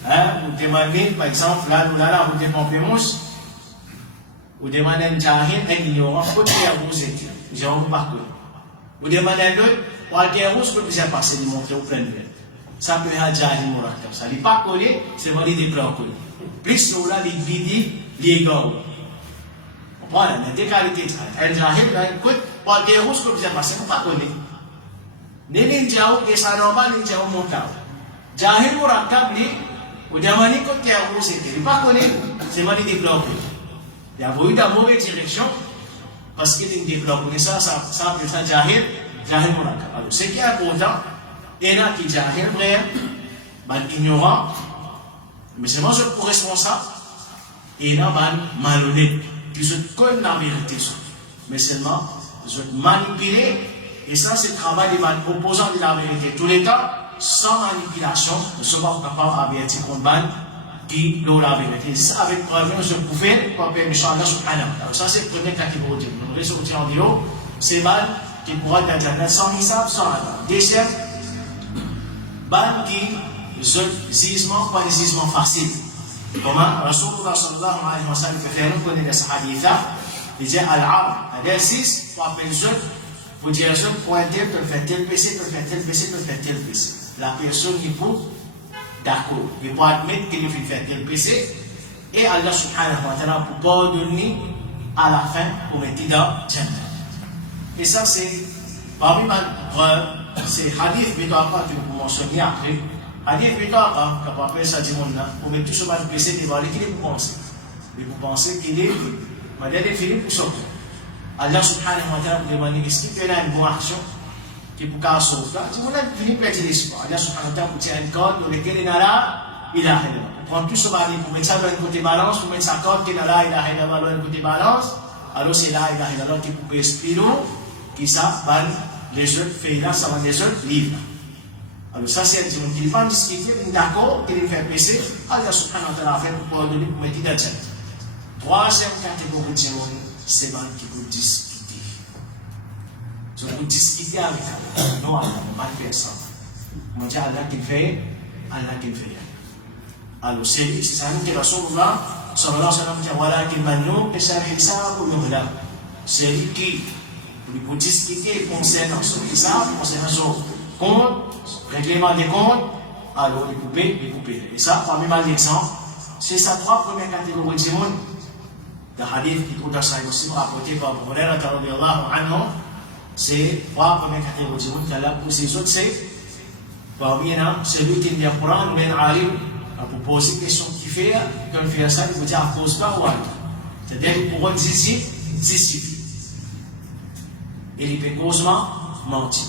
vous demandez, par exemple, là, vous demandez pamplemousse, vous demandez un jahil, un ignorant, côté à vous étiez, j'ai un parcours. Vous demandez un autre, ou à terre rouge, que vous avez passé, de montrer au plein de ça peut être un jahil morakab. Ça n'est pas collé, c'est valé des plans collés. Plus nous là, les bidis, les gars. Voilà, il y a des qualités. Un jahil, écoute, ou à terre rouge, que vous avez passé, pas collé. Nini jauh kisah normal ni jauh muntah. Jahil murakab ni, udah mani kot dia urus itu. Pas connu, c'est mani développé. Il a voulu dans mauvaise direction parce qu'il est développé. Ça peut être jahil murakab. Alors, ce qui est important, il y en a qui jahil vrai, ignorant, mais c'est moi je suis responsable. Et il y en a malhonnête qui se connaît la vérité. Mais seulement, je manipuler, et ça c'est le travail des opposants de la vérité. Tous les temps, sans manipulation, nous sommes capables d'avertir contre ban qui l'ont la vérité. Ça avec preuve, je pouvais, pour faire Inch'Allah subhanahu wa ta'ala. Ça c'est le premier catégorie. Nous ressortir en disant, c'est ban qui pourra être dans sans hisab, sans Allah. Deuxième, ban qui gisement, pas des gisements faciles. Comment Rasulullah sallallahu alayhi wa sallam fait nous connaître ce hadith. Il dit al-Arab, l'exercice pour appeler jeune, pour dire jeune, pour un tel, tu le fais tel PC, tu le fais tel PC, tu le fais tel PC. La personne qui peut, d'accord, il peut admettre qu'il fait tel PC, et Allah subhanahu wa ta'ala pour pardonner à la fin pour mettre dans Jannah. Et ça, c'est parmi mes preuves, c'est hadith, mais toi, tu peux mentionner après. Hadith, mais toi, quand après ça dit mon nom, pour mettre tout ce mal PC devant lui, qu'il est pour penser. Et pour penser qu'il est. Madame est finie pour sortir. Allah subhanahu wa ta'ala pour demander est-ce qu'il peut avoir une bonne action qui peut faire sauver. Si vous n'avez fini pour être l'espoir, Allah subhanahu wa ta'ala pour tirer une corde dans laquelle il est là, il a rien. Prendre tout ce mari pour mettre ça dans un côté balance, pour mettre sa corde qui est là, il a rien dans un côté balance. Alors c'est là, il a rien dans qui peut expliquer qui ça va les autres faire là, ça va les autres livres. Alors ça c'est un dimanche qui n'est pas discuté, il est d'accord, qu'il fait passer. Allah subhanahu wa ta'ala a fait pour donner pour mettre dans le chat. Troisième catégorie de gens, c'est ceux qui peuvent discuter. Ils peuvent discuter avec Allah. Non, Allah ne va pas faire ça. On dit Allah qui fait, Allah qui fait. Alors c'est ça que Rasulullah sallallahu alayhi wa sallam dit voilà qui maintenant que ça hisab ou non là. C'est lui qui peut discuter concernant son hisab, concernant son compte, règlement des comptes. Alors il peut payer. Et ça, parmi mal d'exemple, c'est ça trois premières catégories de gens. Le hadith qui est aussi Muslim rapporté par Abu Hurairah radhiyallahu anhu, c'est trois premières catégories de gens. Pour ces autres, c'est parmi eux, celui qui vient prendre ben alim pour poser une question qui fait qu'on fait ça, il veut dire à cause pas ou à l'autre. C'est-à-dire pour un disciple. Et il peut causement mentir.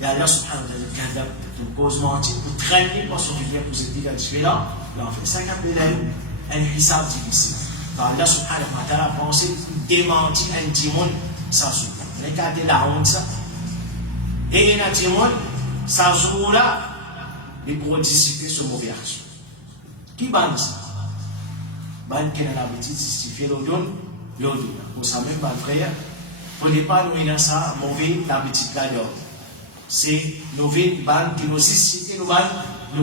Et Allah subhanahu wa ta'ala pour cause mentir, pour traîner pour son rivière positive à là, il en fait ça qu'on appelle un hisab difficile. Allah subhanahu wa ta'ala a pensé démentir un démon sans souffle. Regardez la honte ça. Et un démon sans souffle là, il pourrait dissiper ce mauvais action. Qui banne ça? Banne qui a l'habitude de justifier l'odon. Pour ça même, mon frère, pour ne pas nous dans ça, mauvais l'habitude là d'ordre. C'est mauvais banne qui nous justifie, nous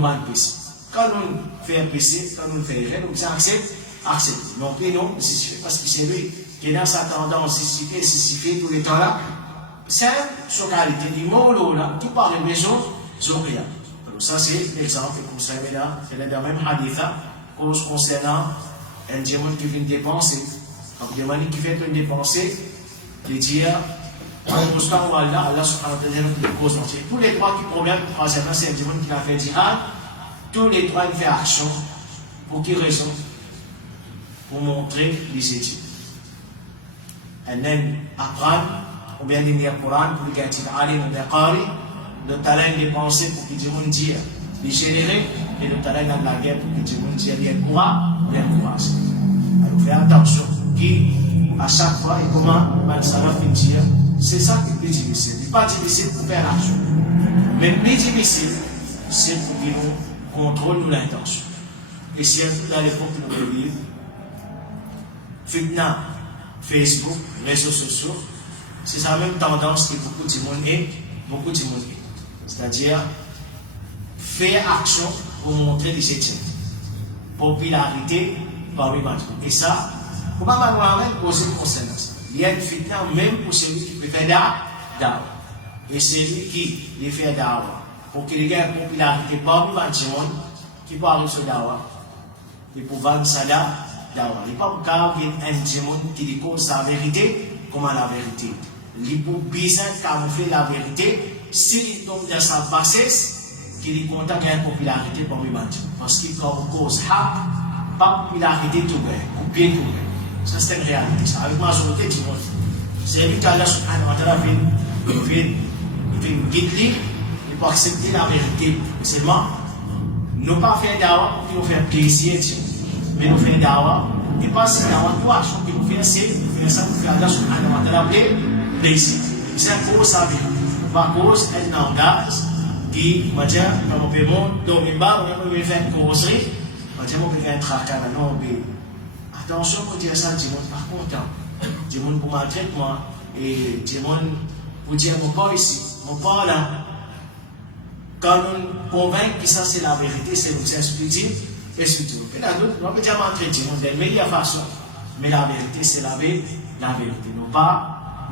banne péché. Quand nous faisons péché, quand nous faisons rien, nous acceptons. Non plus non, parce que c'est lui qui est dans sa tendance justifier tout le temps là. C'est son qualité du mot là, qui parle de maison, Zoria. Alors ça c'est l'exemple que vous savez là, c'est le même hadith concernant un diamant qui vient dépenser. Un diamant qui fait une dépenser, qui dit en postant Allah, Allah subhanahu wa ta'ala cause entière. Tous les trois qui problèmes, troisièmement, c'est un diamant qui a fait jihad. Tous les trois il fait action. Pour quelle raison? Pour montrer les études. Et même apprendre, ou bien lire le Coran pour les gâter alim ou bien qari, le talent de penser pour qu'ils disent les générer, et le talent de la guerre pour qu'ils disent bien courage. Alors faites attention, qui à chaque fois, et comment ça va finir, c'est ça qui est plus difficile. Il n'est pas difficile pour faire l'action. Mais plus difficile, c'est pour qu'ils nous contrôlent l'intention. Et si dans l'époque que nous vivons, Fitna, Facebook, réseaux sociaux, c'est la même tendance que beaucoup de monde est. C'est-à-dire, faire action pour montrer des études. Popularité parmi les gens. Et ça, comment on va poser une conséquence? Il y a une fitna même pour celui qui peut faire dawa. Et celui qui les fait dawa. Pour qu'il y ait une popularité parmi les gens qui parlent sur dawa. Et pour vendre ça là, il n'y a pas de cas où il y a un démon qui cause la vérité comme la vérité. Il peut bien camoufler la vérité s'il tombe dans sa bassesse qu'il contente une popularité pour lui. Parce qu'il cause pas popularité tout bien, ou bien tout bien. Ça c'est une réalité. Ça. Avec la majorité du monde. C'est lui qui Allah subhanahu wa ta'ala fait une guide, il peut accepter la vérité. Seulement, nous pas faire dawa pour nous faire plaisir. Mais nous faisons dawa, et pas si dawa, trois actions que nous faisons, c'est faire ça pour faire Allah subhanahu wa ta'ala plaisir. C'est à cause ça vient. Par cause, elle n'engage qui, moi, tiens, quand on peut monter, donc, il va, on peut faire une causerie, moi, tiens, on peut faire un tracas, non, mais, attention, pour dire ça, du monde pas content. Du monde pour maltraiter moi, et du monde pour dire, mon pas ici, mon pas là. Quand on convainc que ça, c'est la vérité, c'est nous expliquer, et surtout. Et là, on peut dire, maltraiter du monde de la meilleure façon. Mais la vérité, c'est la vérité.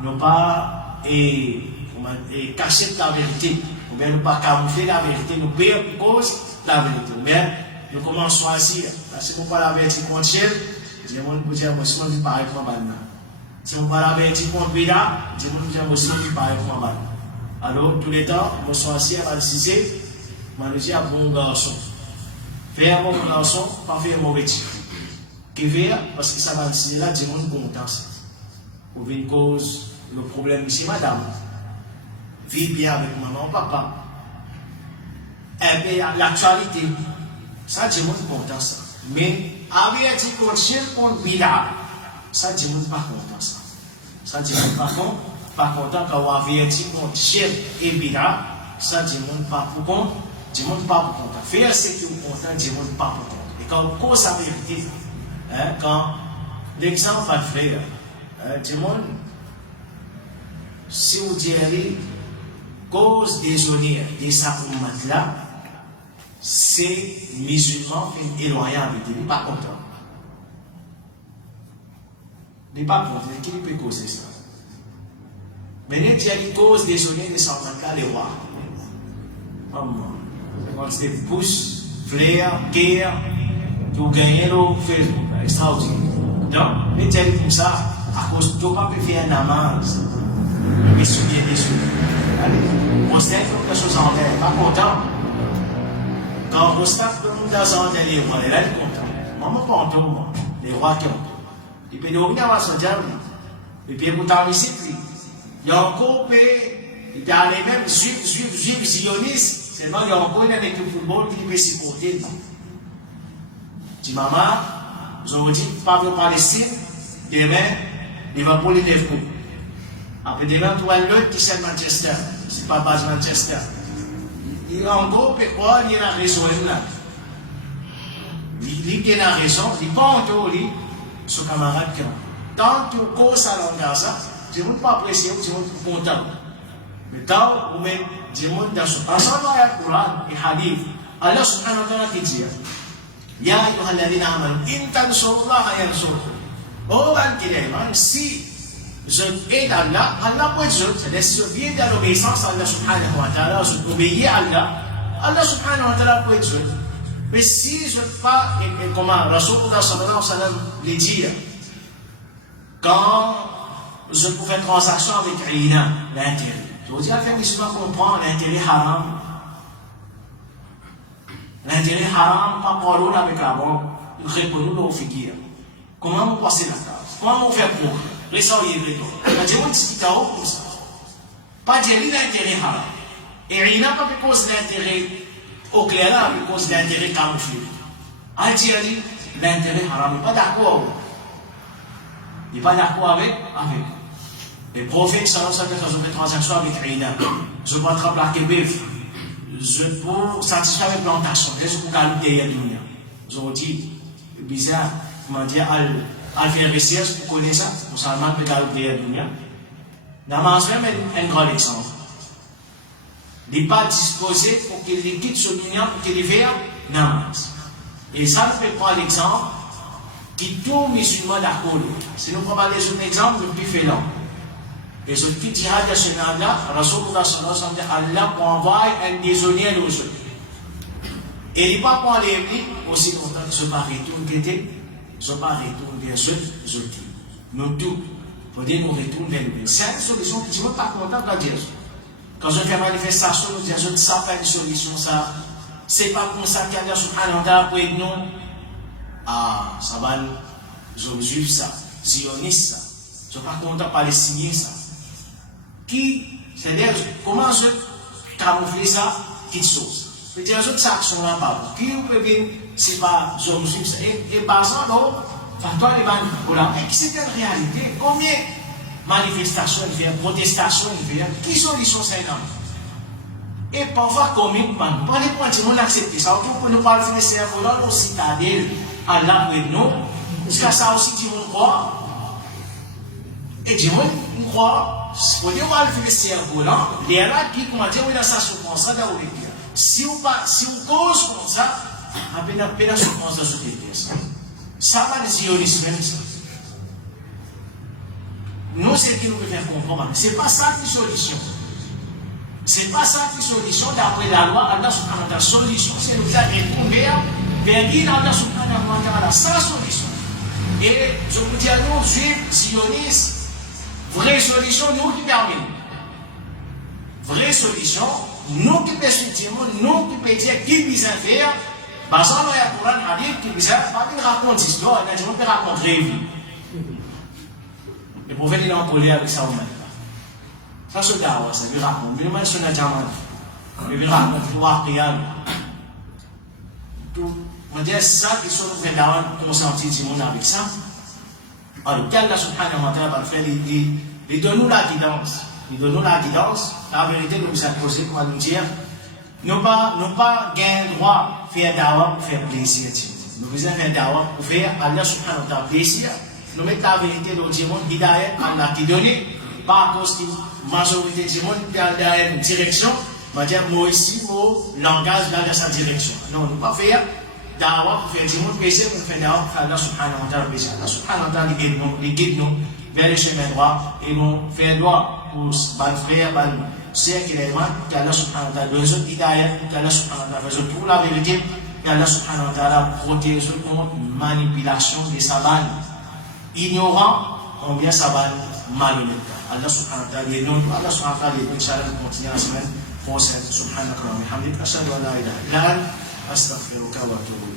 Non pas, et cacher la vérité. Ou bien ne pas camoufler la vérité, nous payons pour cause la vérité. Mais nous commençons à choisir. Parce que nous pas la vérité contre Dieu, Dieu nous dire, moi, si on dit pareil pour moi, si on pas la vérité contre Béda, Dieu nous dire, moi, si on dit pareil pour moi. Alors, tous les temps, nous choisir à l'ciser, moi, nous dire, bon garçon. Faire un bon garçon, pas faire un mauvais type. Qui vient, parce que ça va l'ciser là, Dieu nous content. Pour une cause, le problème ici, madame. Vivre bien avec maman, papa. Et bien, l'actualité, ça, Dieu montre content ça. Mais, avec un contre contre Bida, ça, Dieu montre pas content ça. Ça, Dieu montre pas content quand on avait un contre chien et Bida, ça, Dieu montre pas pour content. Dieu montre pas pour content. Faire ce qui est content, Dieu montre pas pour content. Et quand on cause la vérité, quand l'exemple va frère, Dieu montre, si vous dites, cause des honneurs de sa là, c'est musulman qui est éloigné avec lui. Il n'est pas content. Il n'est pas content. Qui peut causer ça? Mais il y a une cause des honneurs de sa là, les rois. Quand c'est pouces, flair, guerre, tout gagner au Facebook, extraordinaire. Donc, il y a comme ça, à cause de ne pas faire un namaz, mais souiller des choses. On sait quelque chose en l'air, pas content. Quand on constate que nous avons les rois, là, il est content. Maman, pas content, les rois qui ont. Il peut devenir à son diable. Et puis, vous avez ici, il y a encore, il y a les mêmes juifs sionistes, seulement il y a encore une équipe de football qui peut supporter. Dis, maman, vous avez dit, pas de Palestine, demain, il va pour les Liverpool. Après, demain, tu as l'autre qui c'est Manchester. C'est pas base Manchester. Il en gros, pourquoi il y a raison là? Il y a raison, il pas en tout, ce camarade qui a. Tant que tu causes à l'engagement, tu ne peux pas apprécier, tu ne peux pas content. Mais tant que tu montes dans ce passage, il y a le Coran et Hadith. Allah subhanahu wa ta'ala qui dit, Ya ayyuha alladhina amanu, in tansurullaha yansurkum. Oh, si je aide Allah, Allah peut être je, c'est-à-dire si je viens dans l'obéissance à Allah subhanahu wa ta'ala, je obéis à Allah, Allah subhanahu wa ta'ala peut être je. Mais si je ne fais pas, et comment Rasulullah sallallahu alayhi wa sallam les dit, quand je peux faire transaction avec Rina, l'intérêt. Je vous dis à faire musulman comprend l'intérêt haram. L'intérêt haram, pas parole avec la banque, il répond nous au figure. Comment vous passez la case? Comment vous faites pour résoudre les deux? La demande c'est comme ça. Pas dire l'intérêt haram. Et il n'a pas cause l'intérêt au clair, mais cause l'intérêt camouflé. Il dit l'intérêt haram, il n'est pas d'accord. Il n'est pas d'accord avec. Le prophète sallallahu alayhi wa sallam fait une transaction avec Rina. Je peux attraper la Québec. Je peux satisfaire mes plantations. Je peux gagner derrière l'Union. Je vous dis, bizarre, comment dire, à faire recherche pour connaître ça. Nous savons que gagner derrière l'Union. Namaz même un grand exemple. Il n'est pas disposé pour qu'il quitte son union pour qu'il fasse namaz. Et ça ne fait pas l'exemple qui tout musulman d'accord. Si nous prenons les autres exemples, le plus fait long. Et ce qui dit à ce moment-là, Rasulullah sallallahu alayhi wa sallam, Allah envoie un désonnier aux autres. Et il n'est pas pour aller aussi longtemps que ce pas retourne, ce pas retourne vers eux, nous tous, il faut dire nous retournons vers nous. C'est une solution qui ne sont pas contents de dire. Quand je fais manifestation, nous disons, ça pas une solution, ça. C'est pas comme ça qu'Allah subhanahu wa ta'ala pour nous. Ah, ça va, je juge ça, sioniste ça. Je ne suis pas content de palestinien ça. Qui, c'est-à-dire, comment je camoufler ça, quelque chose. C'est-à-dire, les autres actions-là, pas. Qui peut venir, c'est pas, je juge ça. Et par exemple, fatwa les banques, voilà. Et c'est une réalité. Combien manifestation, il fait protestation, il fait qui solution c'est là. Et parfois commitment, pas les points de monde accepter ça, pour ne pas faire c'est pour là aussi citadelle, Allah pour nous, parce que ça aussi dit on croit. Et dit on croit, pour dire on va faire c'est pour là, les là qui comment dire oui là ça se pense ça d'avoir si on cause comme ça, à peine se pense dans ce texte. Ça va les sionistes même ça. Nous, c'est ce qui nous peut faire comprendre. Ce n'est pas ça qui est solution. Ce n'est pas ça qui est solution d'après la loi. Allah subhanahu wa ta'ala, solution, c'est nous faire retourner vers qui Allah subhanahu wa ta'ala, sans solution. Et je vous dis à nous, juifs, sionistes, vraie solution, nous qui terminons. Vraie solution, nous qui persuadons, nous qui pouvons dire qui peut faire, basant dans le Coran, hadith, qui peut faire, pas qu'il raconte l'histoire, il peut raconter la vie. Le prophète est en colère avec ça. Ça se dawa, ça lui raconte. Il lui sur la jamane. Il lui raconte tout après. On dit ça qui sont fait dawa, consentir du monde avec ça. Alors, qu'Allah subhanahu wa ta'ala va faire, il donne nous la guidance. Il donne nous la guidance. La vérité, nous nous accrocher pour nous dire, nous pas gagner droit de faire dawa pour faire plaisir. Nous faisons faire dawa pour faire Allah subhanahu wa ta'ala plaisir. Nous mettons la vérité dans le monde, Hidayat, Allah qui donne, pas à cause que la majorité du monde qui a une direction, va dire moi ici, mon langage dans sa direction. Non, nous ne pouvons pas faire dawa pour faire du monde plaisir, pour faire dawa pour faire Allah subhanahu wa ta'ala plaisir. Allah subhanahu wa ta'ala il guide nous vers le chemin droit et nous faire droit pour nos frères, nos sœurs qui les demandent, qu'Allah subhanahu wa ta'ala donne Hidayat, qu'Allah subhanahu wa ta'ala fasse pour la vérité, qu'Allah subhanahu wa ta'ala protège contre manipulation des sabbats. Ignorant, combien ça va malhonnête. Allah subhanahu wa ta'ala, Allah subhanahu wa ta'ala, Inch'Allah, nous continuons la semaine prochaine. Subhanahu wa ta'ala, ashhadu an la ilaha illa anta, astaghfiruka wa atubu